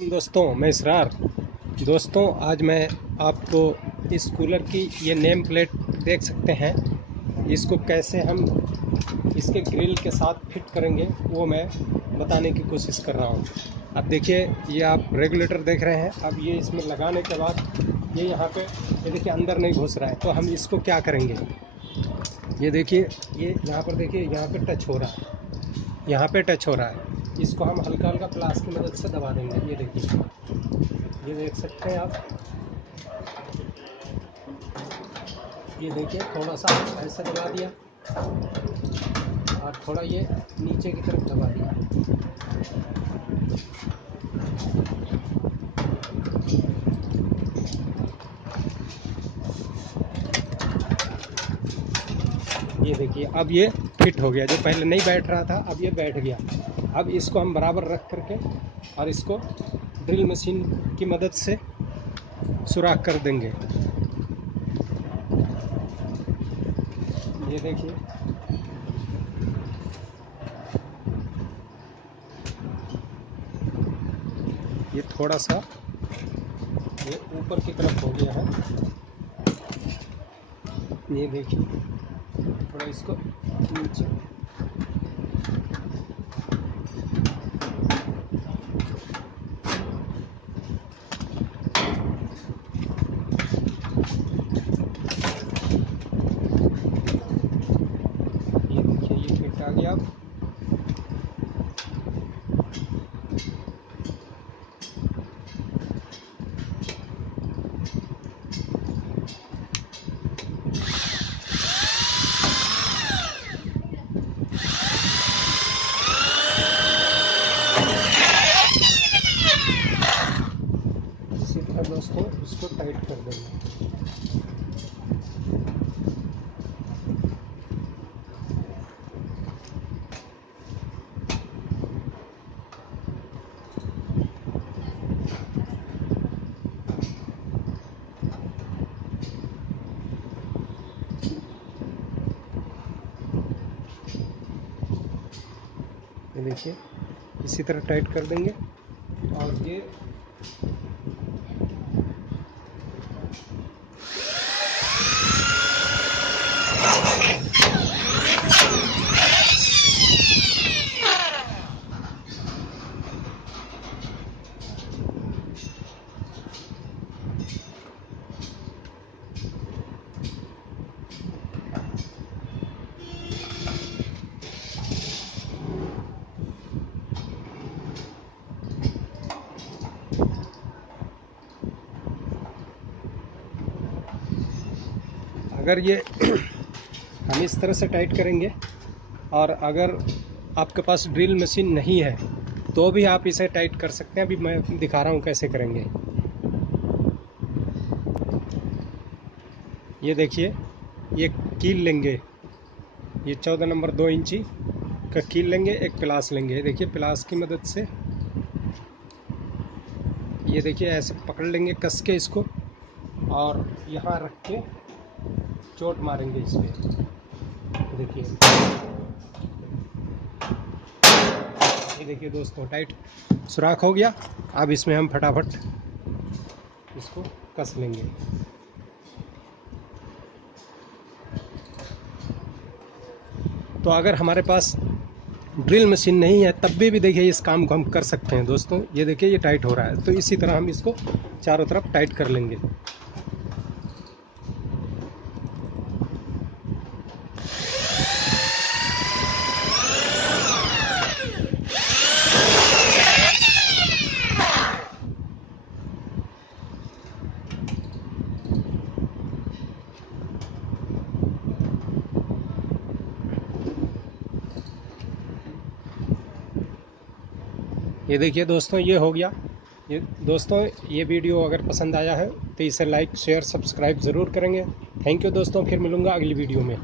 दोस्तों मैं इसरार। दोस्तों आज मैं आपको इस कूलर की ये नेम प्लेट देख सकते हैं, इसको कैसे हम इसके ग्रिल के साथ फिट करेंगे वो मैं बताने की कोशिश कर रहा हूँ। अब देखिए, ये आप रेगुलेटर देख रहे हैं। अब ये इसमें लगाने के बाद ये यहाँ पे ये देखिए अंदर नहीं घुस रहा है, तो हम इसको क्या करेंगे। ये देखिए, ये यहाँ पर देखिए, यहाँ पे टच हो रहा है, यहाँ पे टच हो रहा है। इसको हम हल्का हल्का प्लास की मदद से दबा देंगे। ये देखिए, ये देख सकते हैं आप। ये देखिए, थोड़ा सा ऐसे दबा दिया और थोड़ा ये नीचे की तरफ दबा दिया। ये देखिए, अब ये फिट हो गया। जो पहले नहीं बैठ रहा था अब ये बैठ गया। अब इसको हम बराबर रख करके और इसको ड्रिल मशीन की मदद से सुराख कर देंगे। ये देखिए, ये थोड़ा सा ये ऊपर की तरफ हो गया है। ये देखिए, थोड़ा इसको नीचे, ये देखिए, ये फिट आ गया। इसी तरह दोस्तों इसको टाइट कर देंगे। ये देखिए, इसी तरह टाइट कर देंगे। और ये अगर ये हम इस तरह से टाइट करेंगे, और अगर आपके पास ड्रिल मशीन नहीं है तो भी आप इसे टाइट कर सकते हैं। अभी मैं दिखा रहा हूँ कैसे करेंगे। ये देखिए, ये कील लेंगे, ये 14 नंबर 2 इंची का कील लेंगे, एक प्लास लेंगे। देखिए, प्लास की मदद से ये देखिए ऐसे पकड़ लेंगे कस के इसको, और यहाँ रख के चोट मारेंगे इस पे। देखिए, ये देखिए दोस्तों, टाइट सुराख हो गया। अब इसमें हम फटाफट इसको कस लेंगे। तो अगर हमारे पास ड्रिल मशीन नहीं है तब भी देखिए इस काम को हम कर सकते हैं दोस्तों। ये देखिए, ये टाइट हो रहा है, तो इसी तरह हम इसको चारों तरफ टाइट कर लेंगे। ये देखिए दोस्तों, ये हो गया। ये दोस्तों, ये वीडियो अगर पसंद आया है तो इसे लाइक शेयर सब्सक्राइब ज़रूर करेंगे। थैंक यू दोस्तों, फिर मिलूँगा अगली वीडियो में।